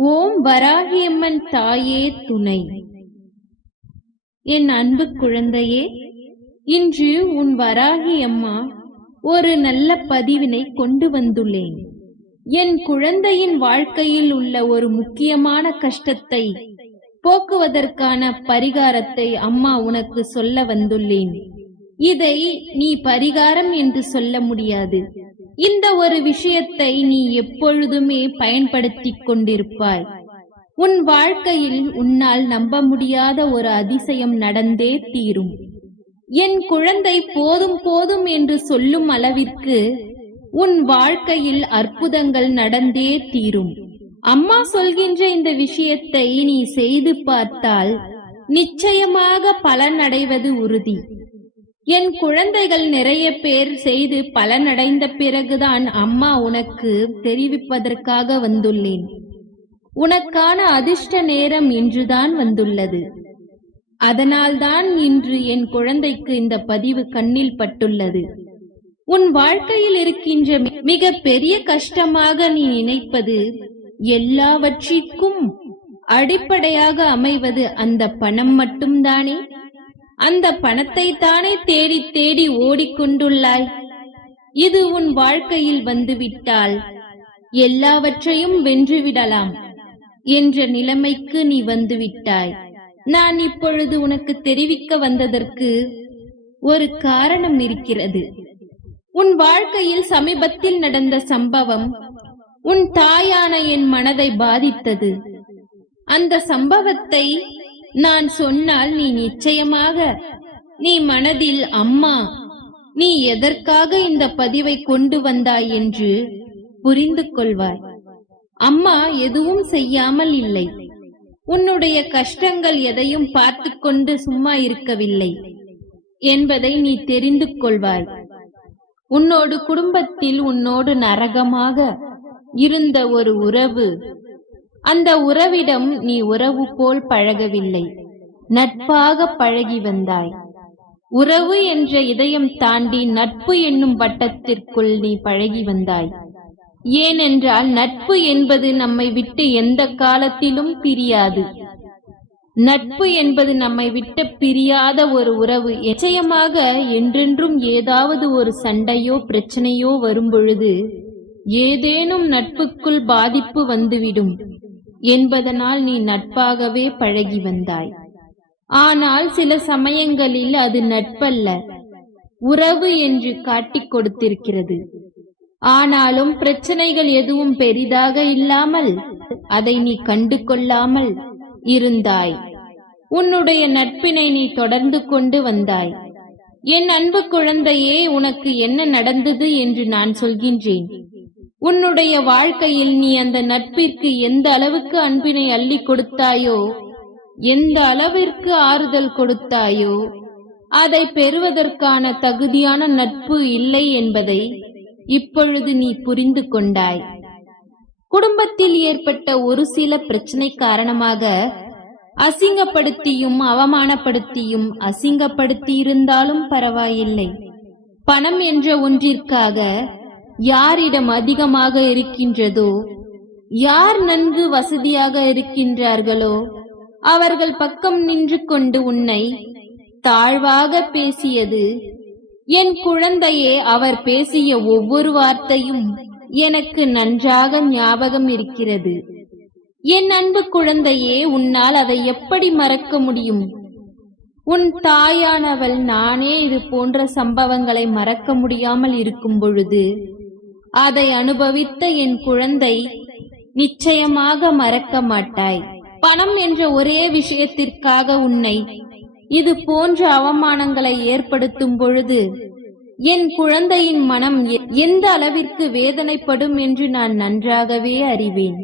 ஓம் வராகியம்மன் தாயே துணை. என் அன்பு குழந்தையே, இன்று உன் வராகி அம்மா ஒரு நல்ல பதிவினை கொண்டு வந்துள்ளேன். என் குழந்தையின் வாழ்க்கையில் உள்ள ஒரு முக்கியமான கஷ்டத்தை போக்குவதற்கான பரிகாரத்தை அம்மா உனக்கு சொல்ல வந்துள்ளேன். இதை நீ பரிகாரம் என்று சொல்ல முடியாது. இந்த ஒரு விஷயத்தை நீ எப்பொழுதுமே பயன்படுத்திக் கொண்டிருப்பாய். உன் வாழ்க்கையில் உன்னால் நம்ப முடியாத ஒரு அதிசயம் நடந்தே தீரும். என் குழந்தை போதும் போதும் என்று சொல்லும் அளவிற்கு உன் வாழ்க்கையில் அற்புதங்கள் நடந்தே தீரும். அம்மா சொல்கின்ற இந்த விஷயத்தை நீ செய்து பார்த்தால் நிச்சயமாக பலனடைவது உறுதி. என் குழந்தைகள் நிறைய பேர் செய்து பலனடைந்த பிறகுதான் அம்மா உனக்கு தெரிவிப்பதற்காக வந்துள்ளேன். உனக்கான அதிர்ஷ்ட நேரம் இன்றுதான் வந்துள்ளது. அதனால்தான் இன்று என் குழந்தைக்கு இந்த பதிவு கண்ணில் பட்டுள்ளது. உன் வாழ்க்கையில் இருக்கின்ற மிக பெரிய கஷ்டமாக நீ நினைப்பது, எல்லாவற்றிற்கும் அடிப்படையாக அமைவது அந்த பணம் மட்டும்தானே? அந்த பணத்தை தானே தேடி தேடி ஓடிக்கொண்டுள்ளாய். இது உன் வாழ்க்கையில் வந்துவிட்டால் எல்லாவற்றையும் வென்றுவிடலாம் என்ற நிலைமைக்கு நீ வந்துவிட்டாய். நான் இப்பொழுது உனக்கு தெரிவிக்க வந்ததற்கு ஒரு காரணம் இருக்கிறது. உன் வாழ்க்கையில் சமீபத்தில் நடந்த சம்பவம் உன் தாயான என் மனதை பாதித்தது. அந்த சம்பவத்தை நான் சொன்னால் நீ நிச்சயமாக நீ மனதில், அம்மா நீ எதற்காக இந்த பதிவை கொண்டு வந்தாய் என்று புரிந்து கொள்வாய். அம்மா எதுவும் செய்யாமல் இல்லை. உன்னுடைய கஷ்டங்கள் எதையும் பார்த்து கொண்டு சும்மா இருக்கவில்லை என்பதை நீ தெரிந்து கொள்வாய். உன்னோடு குடும்பத்தில் உன்னோடு நரகமாக இருந்த ஒரு உறவு, அந்த உறவிடம் நீ உறவு போல் பழகவில்லை, நட்பாக பழகி வந்தாய். உறவு என்ற இதயம் தாண்டி நட்பு என்னும் வட்டத்திற்குள் நீ பழகி வந்தாய். ஏனென்றால் நட்பு என்பது நம்மை விட்டு எந்த காலத்திலும் பிரியாது. நட்பு என்பது நம்மை விட்டு பிரியாத ஒரு உறவு. நிச்சயமாக என்றென்றும் ஏதாவது ஒரு சண்டையோ பிரச்சனையோ வரும் பொழுது ஏதேனும் நட்புக்குள் பாதிப்பு வந்துவிடும் என்பதனால் நீ நட்பாகவே பழகி வந்தாய். ஆனால் சில சமயங்களில் அது நட்பல்ல, உறவு என்று காட்டிக் கொடுத்திருக்கிறது. ஆனாலும் பிரச்சனைகள் எதுவும் பெரிதாக இல்லாமல் அதை நீ கண்டு கொள்ளாமல் இருந்தாய். உன்னுடைய நட்பினை நீ தொடர்ந்து கொண்டு வந்தாய். என் அன்பு குழந்தையே, உனக்கு என்ன நடந்தது என்று நான் சொல்கின்றேன். உன்னுடைய வாழ்க்கையில் நீ அந்த நட்பிற்கு எந்த அளவுக்கு அன்பினை அள்ளி கொடுத்தாயோ, எந்த அளவிற்கு ஆறுதல் கொடுத்தாயோ, அதை பெறுவதற்கான தகுதியான நட்பு இல்லை என்பதை இப்பொழுது நீ புரிந்து கொண்டாய். குடும்பத்தில் ஏற்பட்ட ஒரு சில பிரச்சனை காரணமாக அசிங்கப்படுத்தியும் அவமானப்படுத்தியும், அசிங்கப்படுத்தி இருந்தாலும் பரவாயில்லை, பணம் என்ற ஒன்றிற்காக யாரிடம் அதிகமாக இருக்கின்றதோ, யார் நன்கு வசதியாக இருக்கின்றார்களோ அவர்கள் பக்கம் நின்று கொண்டு உன்னை தாழ்வாக பேசியது, என் குழந்தையே, அவர் பேசிய ஒவ்வொரு வார்த்தையும் எனக்கு நன்றாக ஞாபகம் இருக்கிறது. என் அன்பு குழந்தையே, உன்னால் அதை எப்படி மறக்க முடியும்? உன் தாயானவள் நானே இது போன்ற சம்பவங்களை மறக்க முடியாமல் இருக்கும் பொழுது அதை அனுபவித்த என் குழந்தை நிச்சயமாக மறக்க மாட்டாய். பணம் என்ற ஒரே விஷயத்திற்காக உன்னை இது போன்ற அவமானங்களை ஏற்படுத்தும் பொழுது என் குழந்தையின் மனம் எந்த அளவிற்கு வேதனைப்படும் என்று நான் நன்றாகவே அறிவேன்.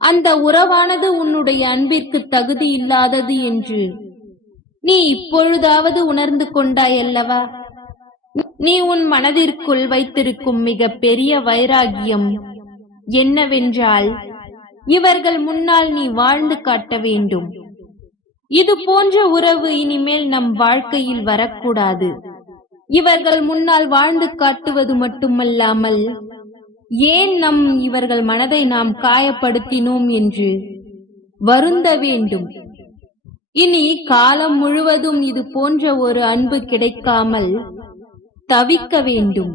அந்த உறவானது உன்னுடைய அன்பிற்கு தகுதி இல்லாதது என்று நீ இப்பொழுதாவது உணர்ந்து கொண்டாய் அல்லவா? நீ உன் மனதிற்குள் வைத்திருக்கும் மிக பெரிய வைராகியம் என்னவென்றால், இவர்கள் முன்னால் நீ வாழ்ந்து காட்ட வேண்டும். இது போன்ற உறவு இனிமேல் நம் வாழ்க்கையில் வரக்கூடாது. இவர்கள் முன்னால் வாழ்ந்து காட்டுவது மட்டுமல்லாமல் ஏன் இவர்கள் மனதை நாம் காயப்படுத்தினோம் என்று வருந்த வேண்டும். இனி காலம் முழுவதும் இது போன்ற ஒரு அன்பு கிடைக்காமல் தவிக்க வேண்டும்.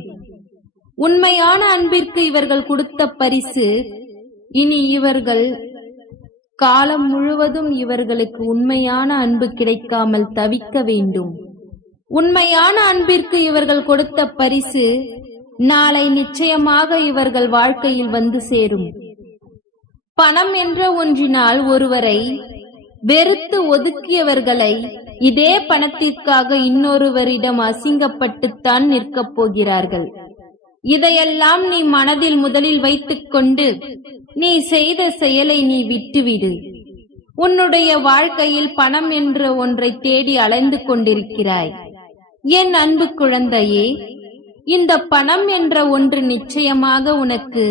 உண்மையான அன்பிற்கு இவர்கள் கொடுத்த பரிசு, இனி இவர்கள் காலம் முழுவதும் இவர்களுக்கு உண்மையான அன்பு கிடைக்காமல் தவிக்க வேண்டும். உண்மையான அன்பிற்கு இவர்கள் கொடுத்த பரிசு நாளை நிச்சயமாக இவர்கள் வாழ்க்கையில் வந்து சேரும். பணம் என்ற ஒன்றினால் ஒருவரை வெறுத்து ஒதுக்கியவர்களை இதே பணத்திற்காக இன்னொருவரிடம் அசிங்கப்பட்டுத்தான் நிற்கப் போகிறார்கள். இதையெல்லாம் நீ மனதில் முதலில் வைத்துக் கொண்டு நீ செய்த செயலை நீ விட்டுவிடு. உன்னுடைய வாழ்க்கையில் பணம் என்ற ஒன்றை தேடி அலைந்து கொண்டிருக்கிறாய். என் அன்பு குழந்தையே, இந்த பணம் என்ற ஒன்று நிச்சயமாக உனக்கு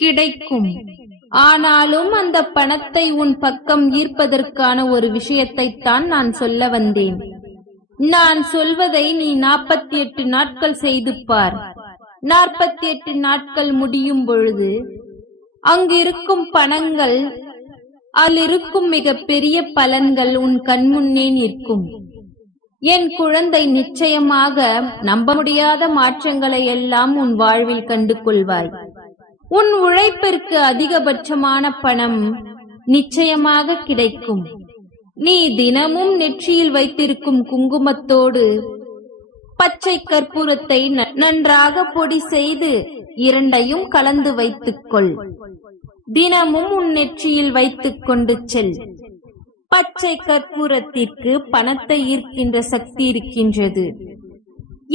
கிடைக்கும். ஆனாலும் அந்த பணத்தை உன் பக்கம் ஈர்ப்பதற்கான ஒரு விஷயத்தை தான் நான் சொல்ல வந்தேன். நான் சொல்வதை நீ 48 நாட்கள் செய்து பார். 48 நாட்கள் முடியும் பொழுது அங்கிருக்கும் பணங்கள், அதிலிருக்கும் மிக பெரிய பலன்கள் உன் கண்முன்னே நிற்கும். என் குழந்தை, நிச்சயமாக நம்ப முடியாத மாற்றங்களை எல்லாம் உன் வாழ்வில் கண்டு கொள்வாய். உன் உழைப்பிற்கு அதிகபட்சமான பணம் நிச்சயமாக கிடைக்கும். நீ தினமும் நெற்றியில் வைத்திருக்கும் குங்குமத்தோடு பச்சை கற்பூரத்தை நன்றாக பொடி செய்து இரண்டையும் கலந்து வைத்துக்கொள். தினமும் உன் நெற்றியில் வைத்துக் கொண்டு செல். பச்சை கற்பூரத்திற்கு பணத்தை ஈர்க்கின்ற சக்தி இருக்கின்றது.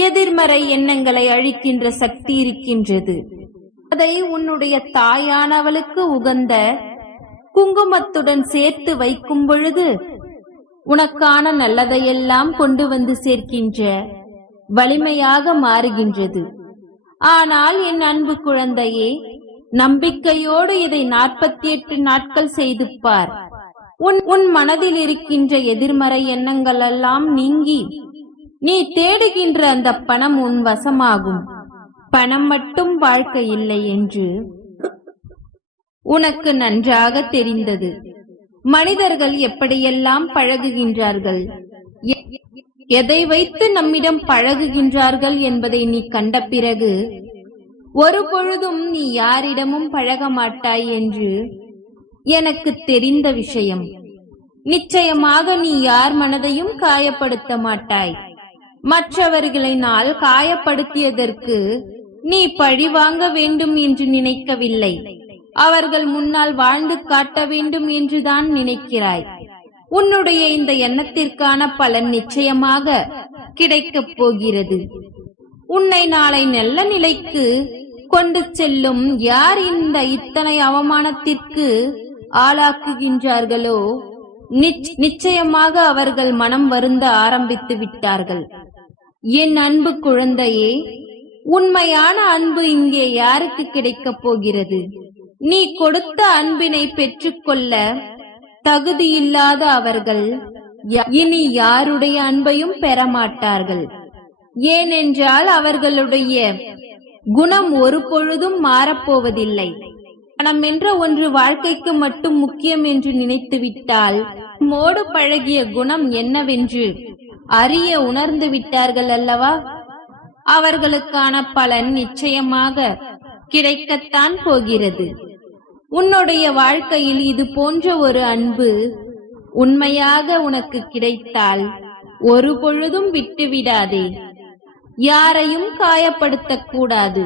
எதிர்மறை எண்ணங்களை அழிக்கின்ற சக்தி இருக்கின்றது. அதை உன்னுடைய தாயானவளுக்கு உகந்த குங்குமத்துடன் சேர்த்து வைக்கும் பொழுது உனக்கான நல்லதையெல்லாம் கொண்டு வந்து சேர்க்கின்ற வலிமையாக மாறுகின்றது. ஆனால் என் அன்பு குழந்தையே, நம்பிக்கையோடு இதை 48 நாட்கள் செய்து பார். உன் மனதில் இருக்கின்ற எதிர்மறை எண்ணங்கள் எல்லாம் நீங்கி நீ தேடுகின்ற அந்த பணம் உன் வசமாகும். பணம் மட்டும் வாழ்க்கை இல்லை என்று உனக்கு நன்றாக தெரிந்தது. மனிதர்கள் எப்படியெல்லாம் பழகுகின்றார்கள், எதை வைத்து நம்மிடம் பழகுகின்றார்கள் என்பதை நீ கண்ட பிறகு ஒரு பொழுதும் நீ யாரிடமும் பழக மாட்டாய் என்று எனக்கு தெரிந்த விஷயம். நிச்சயமாக நீ யார் மனதையும் காயப்படுத்த மாட்டாய். மற்றவர்களினால் காயப்படுத்தியதற்கு நீ பழி வாங்க வேண்டும் என்று நினைக்கவில்லை. அவர்கள் முன்னால் வாழ்ந்து காட்ட வேண்டும் என்றுதான் நினைக்கிறாய். உன்னுடைய இந்த எண்ணத்திற்கான பலன் நிச்சயமாக கிடைக்கப் போகிறது. உன்னை நாளை நல்ல நிலைக்கு கொண்டு செல்லும் யார் இந்த இத்தனை அவமானத்திற்கு ஆளாக்குகின்றார்களோ நிச்சயமாக அவர்கள் மனம் வருந்த ஆரம்பித்து விட்டார்கள். என் அன்பு குழந்தையே, உண்மையான அன்பு இங்கே யாருக்கு கிடைக்கப் போகிறது? நீ கொடுத்த அன்பினை பெற்றுக்கொள்ள தகுதியில்லாத அவர்கள் இனி யாருடைய அன்பையும் பெறமாட்டார்கள். ஏனென்றால் அவர்களுடைய குணம் ஒரு பொழுதும் மாறப்போவதில்லை. பணம் என்ற ஒன்று வாழ்க்கைக்கு மட்டும் முக்கியம் என்று நினைத்து விட்டால் மோடு பழகிய குணம் என்னவென்று அறிய உணர்ந்து விட்டார்கள் அல்லவா? அவர்களுக்கான பலன் நிச்சயமாக கிடைக்கத்தான் போகிறது. உன்னுடைய வாழ்க்கையில் இது போன்ற ஒரு அன்பு உண்மையாக உனக்கு கிடைத்தால் ஒரு பொழுதும் விட்டுவிடாதே. யாரையும் காயப்படுத்தக் கூடாது,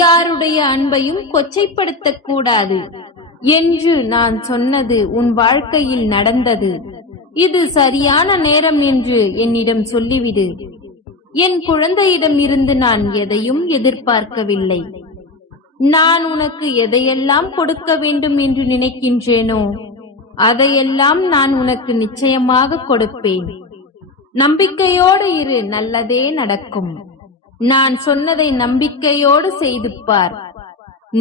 யாருடைய அன்பையும் கொச்சைப்படுத்தக் கூடாது என்று நான் சொன்னது உன் வாழ்க்கையில் நடந்தது. இது சரியான நேரம் என்று என்னிடம் சொல்லிவிடு. என் குழந்தையிடம் இருந்து நான் எதையும் எதிர்பார்க்கவில்லை. நான் உனக்கு எதையெல்லாம் கொடுக்க வேண்டும் என்று நினைக்கின்றேனோ அதையெல்லாம் நான் உனக்கு நிச்சயமாக கொடுப்பேன். நம்பிக்கையோடு இரு, நல்லதே நடக்கும். நான் சொன்னதை நம்பிக்கையோடு செய்து பார்.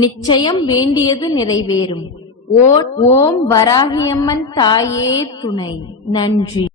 நிச்சயம் வேண்டியது நிறைவேறும். ஓம் வராகியம்மன் தாயே துணை. நன்றி.